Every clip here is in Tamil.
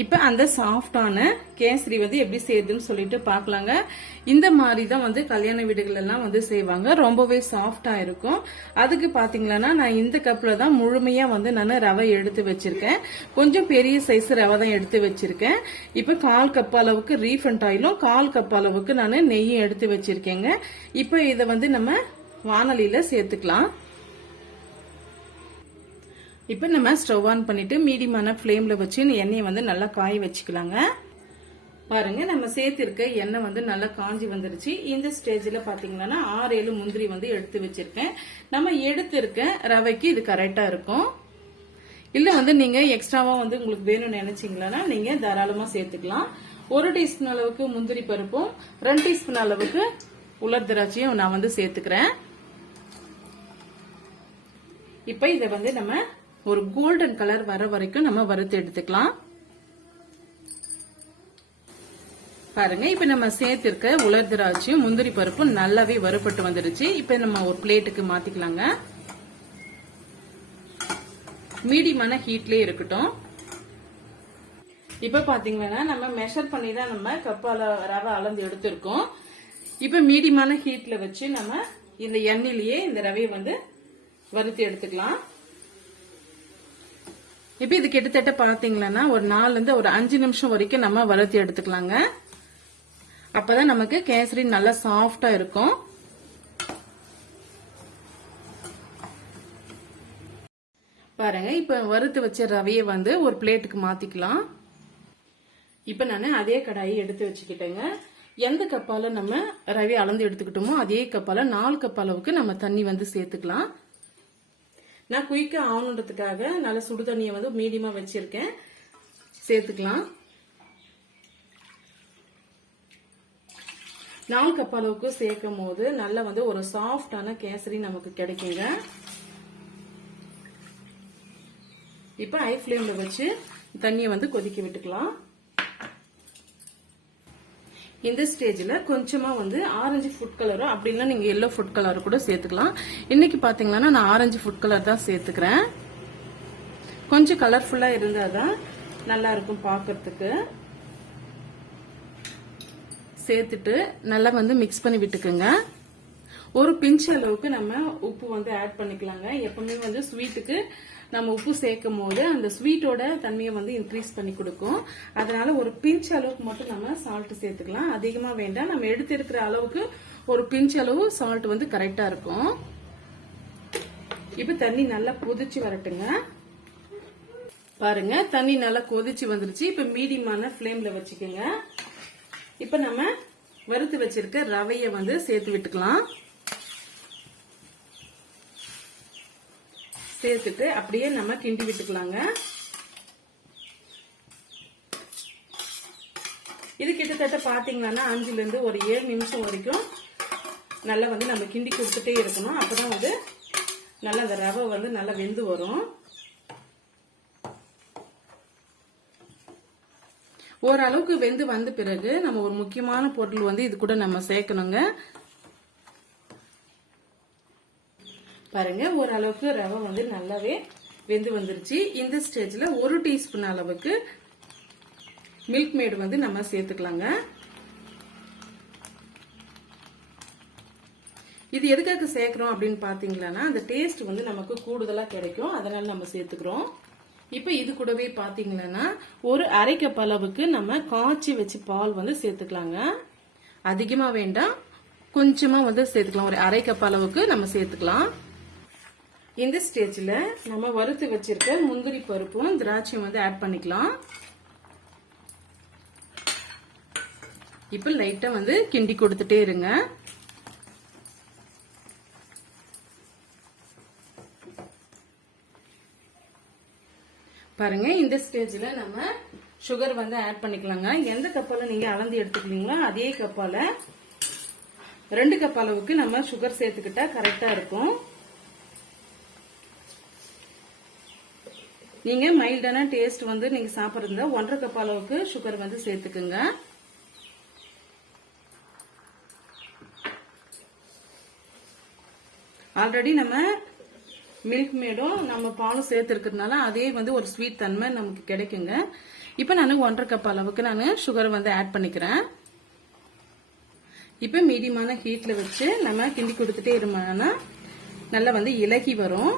இப்போ அந்த சாஃப்டான கேசரி வந்து எப்படி செய்யுதுன்னு சொல்லிட்டு பார்க்கலாங்க. இந்த மாதிரி தான் வந்து கல்யாண வீடுகள் எல்லாம் வந்து செய்வாங்க. ரொம்பவே சாஃப்டா இருக்கும். அதுக்கு பாத்தீங்கன்னா நான் இந்த கப்ல தான் முழுமையா வந்து நான் ரவை எடுத்து வச்சிருக்கேன். கொஞ்சம் பெரிய சைஸ் ரவை தான் எடுத்து வச்சிருக்கேன். இப்போ கால் கப் அளவுக்கு ரீஃபண்ட் ஆயிலும் கால் கப் அளவுக்கு நான் நெய்யும் எடுத்து வச்சிருக்கேங்க. இப்போ இதை வந்து நம்ம வானலியில சேர்த்துக்கலாம். இப்போ நம்ம ஸ்டவ் ஆன் பண்ணிட்டு மீடியமான ஃப்ளேமில் வச்சு எண்ணெயை வந்து நல்லா காய வச்சுக்கலாங்க. பாருங்க நம்ம சேர்த்திருக்க எண்ணெய் வந்து நல்லா காஞ்சி வந்துருச்சு. இந்த ஸ்டேஜ்ல பாத்தீங்கன்னா ஆறு ஏழு முந்திரி வந்து எடுத்து வச்சிருக்கேன். நம்ம எடுத்திருக்க ரவைக்கு இது கரெக்டா இருக்கும். இல்ல வந்து நீங்க எக்ஸ்ட்ராவா வந்து உங்களுக்கு வேணும்னு நினைச்சீங்களா நீங்க தாராளமா சேர்த்துக்கலாம். ஒரு டீஸ்பூன் அளவுக்கு முந்திரி பருப்பும் ரெண்டு டீஸ்பூன் அளவுக்கு உலர் திராட்சையும் நான் வந்து சேர்த்துக்கிறேன். இப்ப இதை வந்து நம்ம ஒரு கோல்டன் கலர் வர வரைக்கும் நம்ம வறுத்து எடுத்துக்கலாம். பாருங்க இப்ப நம்ம சேர்த்திருக்க உலர் திராட்சையும் முந்திரி பருப்பும் நல்லாவே வறுபட்டு வந்துருச்சு. இப்ப நம்ம ஒரு பிளேட்டுக்கு மாத்திக்கலாங்க. மீடியமான ஹீட்லயே இருக்கட்டும். இப்ப பாத்தீங்கன்னா நம்ம மெஷர் பண்ணி தான் நம்ம கப்பால ரவை அளந்து எடுத்திருக்கோம். இப்ப மீடியமான ஹீட்ல வச்சு நம்ம இந்த எண்ணெயிலேயே இந்த ரவையை வந்து வறுத்து எடுத்துக்கலாம். இப்ப இது கிட்டத்தட்ட பாத்தீங்கன்னா ஒரு நாலுல இருந்து ஒரு அஞ்சு நிமிஷம் வரைக்கும் நம்ம வறுத்து எடுத்துக்கலாங்க. அப்பதான் நமக்கு கேசரி நல்லா சாஃப்டா இருக்கும். பாருங்க இப்ப வறுத்து வச்ச ரவையை வந்து ஒரு பிளேட்டுக்கு மாத்திக்கலாம். இப்ப நான் அதே கடாயை எடுத்து வச்சுக்கிட்டேங்க. எந்த கப்பால நம்ம ரவை அளந்து எடுத்துக்கிட்டோமோ அதே கப்பால நாலு கப் அளவுக்கு நம்ம தண்ணி வந்து சேர்த்துக்கலாம். நான் குயிக்கா ஆகணுன்றதுக்காக நல்ல சுடு தண்ணியை வந்து மீடியமா வச்சிருக்கேன். சேர்த்துக்கலாம். நாலு கப் அளவுக்கு சேர்க்கும் போது நல்லா வந்து ஒரு சாஃப்டான கேசரி நமக்கு கிடைக்குங்க. இப்ப ஹை ஃப்ளேம்ல வச்சு தண்ணியை வந்து கொதிக்க விட்டுக்கலாம். இந்த ஸ்டேஜில் கொஞ்சமாக வந்து ஆரஞ்சு ஃபுட் கலரும் அப்படின்னா நீங்கள் எல்லோ ஃபுட் கலர் கூட சேர்த்துக்கலாம். இன்னைக்கு பாத்தீங்கன்னா நான் ஆரஞ்சு ஃபுட் கலர் தான் சேர்த்துக்கிறேன். கொஞ்சம் கலர்ஃபுல்லாக இருந்தாதான் நல்லா இருக்கும் பார்க்கறதுக்கு சேர்த்துட்டு நல்லா வந்து மிக்ஸ் பண்ணி விட்டுக்குங்க. ஒரு பிஞ்ச் அளவுக்கு நம்ம உப்பு வந்து ஆட் பண்ணிக்கலாங்க. எப்பவுமே வந்து ஸ்வீட்டுக்கு நம்ம உப்பு சேர்க்கும் போது அந்த ஸ்வீட்டோட தன்மையை வந்து இன்க்ரீஸ் பண்ணி கொடுக்கும். அதனால ஒரு பிஞ்ச் அளவுக்கு மட்டும் நம்ம சால்ட் சேர்த்துக்கலாம். அதிகமா வேண்டாம். நம்ம எடுத்து இருக்கிற அளவுக்கு ஒரு பிஞ்ச் அளவு சால்ட் வந்து கரெக்டா இருக்கும். இப்ப தண்ணி நல்லா கொதிச்சு வரட்டுங்க. பாருங்க தண்ணி நல்லா கொதிச்சு வந்துருச்சு. இப்ப மீடியமான ஃப்ளேம்ல வச்சுக்கோங்க. இப்ப நம்ம வறுத்து வச்சிருக்க ரவைய வந்து சேர்த்து விட்டுக்கலாம். சேர்த்துட்டு அப்படியே நம்ம கிண்டி விட்டுக்கலாங்க. இது கிட்டத்தட்ட பாத்தீங்கன்னா அஞ்சுலேருந்து ஒரு ஏழு நிமிஷம் வரைக்கும் நல்லா வந்து நம்ம கிண்டி கொடுத்துட்டே இருக்கணும். அப்பதான் வந்து நல்லா அந்த ரவை வந்து நல்லா வெந்து வரும். ஓரளவுக்கு வெந்து வந்த பிறகு நம்ம ஒரு முக்கியமான பொருள் வந்து இது கூட நம்ம சேர்க்கணுங்க. பாருங்க ஓரளவுக்கு ரவை வந்து நல்லாவே வெந்து வந்துருச்சு. இந்த ஸ்டேஜ்ல ஒரு டீஸ்பூன் அளவுக்கு மில்க் மேடு வந்து நம்ம சேர்த்துக்கலாங்க. இது எதுக்காக சேர்க்கிறோம் அப்படின்னு பாத்தீங்கன்னா அந்த டேஸ்ட் வந்து நமக்கு கூடுதலா கிடைக்கும். அதனால நம்ம சேர்த்துக்கிறோம். இப்ப இது கூடவே பாத்தீங்கன்னா ஒரு அரை கப் அளவுக்கு நம்ம காய்ச்சி வச்சு பால் வந்து சேர்த்துக்கலாங்க. அதிகமா வேண்டாம் கொஞ்சமா வந்து சேர்த்துக்கலாம். ஒரு அரை கப் அளவுக்கு நம்ம சேர்த்துக்கலாம். இந்த ஸ்டேஜில் நம்ம வறுத்து வச்சிருக்க முந்திரி பருப்பும் திராட்சையும் வந்து ஆட் பண்ணிக்கலாம். இப்போ லைட்டாக வந்து கிண்டி கொடுத்துட்டே இருங்க. பாருங்க இந்த ஸ்டேஜில் நம்ம சுகர் வந்து ஆட் பண்ணிக்கலாங்க. எந்த கப்பால் நீங்கள் அளந்து எடுத்துக்கிறீங்களோ அதே கப்பால் ரெண்டு கப் அளவுக்கு நம்ம சுகர் சேர்த்துக்கிட்டா கரெக்டாக இருக்கும். நீங்க மைல்டான டேஸ்ட் வந்து நீங்க சாப்பிடுறதா ஒன்றரை கப் அளவுக்கு சுகர் வந்து சேர்த்துக்குங்க. ஆல்ரெடி நம்ம மில்க் மேடும் நம்ம பாலும் சேர்த்துருக்கிறதுனால அதே வந்து ஒரு ஸ்வீட் தன்மை நமக்கு கிடைக்குங்க. இப்போ நான் ஒன்றரை கப் அளவுக்கு நான் சுகர் வந்து ஆட் பண்ணிக்கிறேன். இப்போ மீடியமான ஹீட்டில் வச்சு நம்ம கிண்டி கொடுத்துட்டே இருந்தோம்னா நல்லா வந்து இலகி வரும்.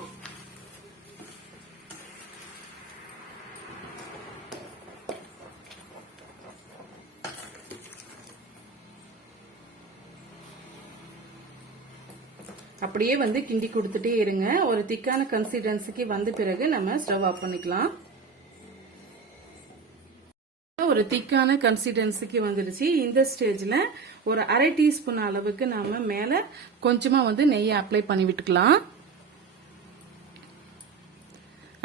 அப்படியே வந்து கிண்டி கொடுத்துட்டே இருங்க. ஒரு திக்கான கன்சிஸ்டன்சிக்கு வந்த பிறகு நம்ம ஸ்டவ் ஆஃப் பண்ணிக்கலாம். ஒரு திக்கான கன்சிஸ்டன்சிக்கு வந்துடுச்சு. இந்த ஸ்டேஜ்ல ஒரு அரை டீஸ்பூன் அளவுக்கு நாம மேல கொஞ்சமா வந்து நெய்யை அப்ளை பண்ணி விட்டுக்கலாம்.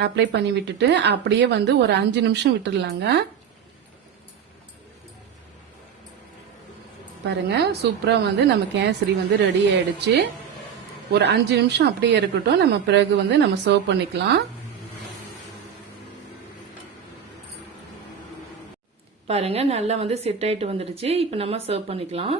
அப்ளை பண்ணி விட்டுட்டு அப்படியே வந்து ஒரு அஞ்சு நிமிஷம் விட்டுடலாங்க. பாருங்க சூப்பரா வந்து நம்ம கேசரி வந்து ரெடி ஆயிடுச்சு. ஒரு அஞ்சு நிமிஷம் அப்படியே இருக்கட்டும். நம்ம பிறகு வந்து நம்ம சர்வ் பண்ணிக்கலாம். பாருங்க நல்லா வந்து செட் ஆயிட்டு வந்துடுச்சு. இப்போ நம்ம சர்வ் பண்ணிக்கலாம்.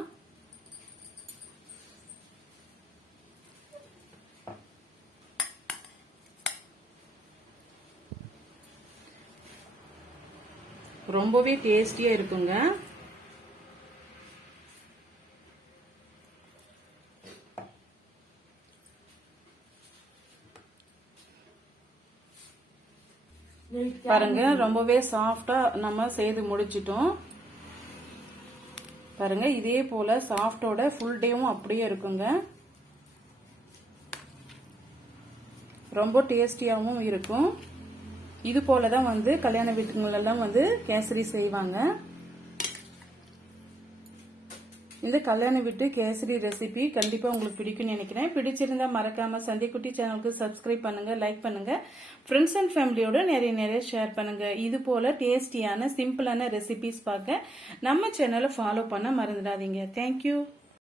ரொம்பவே டேஸ்டியா இருக்குங்க. பாருங்க ரொம்பவே சாஃப்டா நம்ம செய்து முடிச்சிட்டோம். பாருங்க இதே போல சாஃப்டோட ஃபுல் டேவும் அப்படியே இருக்குங்க. ரொம்ப டேஸ்டியாகவும் இருக்கும். இது போல தான் வந்து கல்யாண வீட்டுங்களெல்லாம் வந்து கேசரி செய்வாங்க. இந்த கல்யாண வீட்டு கேசரி ரெசிபி கண்டிப்பாக உங்களுக்கு பிடிக்கும்னு நினைக்கிறேன். பிடிச்சிருந்தா மறக்காம சந்திக்குட்டி சேனலுக்கு சப்ஸ்கிரைப் பண்ணுங்க லைக் பண்ணுங்க. ஃப்ரெண்ட்ஸ் அண்ட் ஃபேமிலியோட நிறைய நிறைய ஷேர் பண்ணுங்க. இது போல டேஸ்டியான சிம்பிளான ரெசிபிஸ் பார்க்க நம்ம சேனலை ஃபாலோ பண்ண மறந்துடாதீங்க. தேங்க்யூ